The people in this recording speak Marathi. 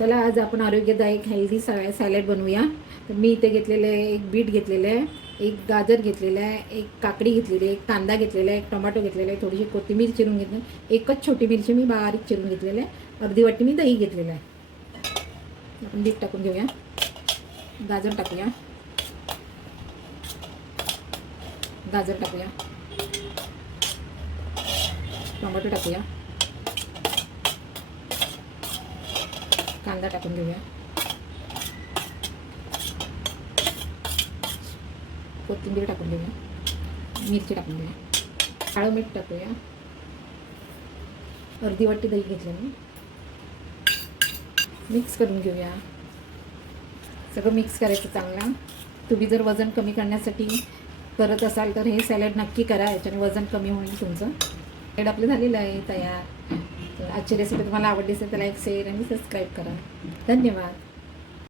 चला आज आपण आरोग्यदायक हेल्दी सॅ सॅलड बनवूया. तर मी इथे घेतलेलं आहे एक बीट घेतलेलं आहे एक गाजर घेतलेलं आहे एक काकडी घेतलेली आहे एक कांदा घेतलेला आहे एक टोमॅटो घेतलेला आहे थोडीशी कोथिंबीर चिरून घेतली एकच छोटी मिरची मी बारीक चिरून घेतलेलं आहे. अर्धी वाटी मी दही घेतलेलं आहे. आपण बीट टाकून घेऊया. गाजर टाकूया. गाजर टाकूया. टोमॅटो टाकूया. कांदा टाकून घेऊया. कोथिंबीर टाकून घेऊया. मिरची टाकून घेऊया. काळं मीठ टाकूया. अर्धी वाटी दही घेतलं मी. मिक्स करून घेऊया. सगळं मिक्स करायचं चांगलं. तुम्ही जर वजन कमी करण्यासाठी करत असाल तर हे सॅलड नक्की करा याच्याने वजन कमी होईल तुमचं. सॅलड आपलं झालेलं आहे तयार. तर आजची रेसिपी तुम्हाला आवडली असेल तर लाईक शेअर आणि सबस्क्राईब करा. धन्यवाद.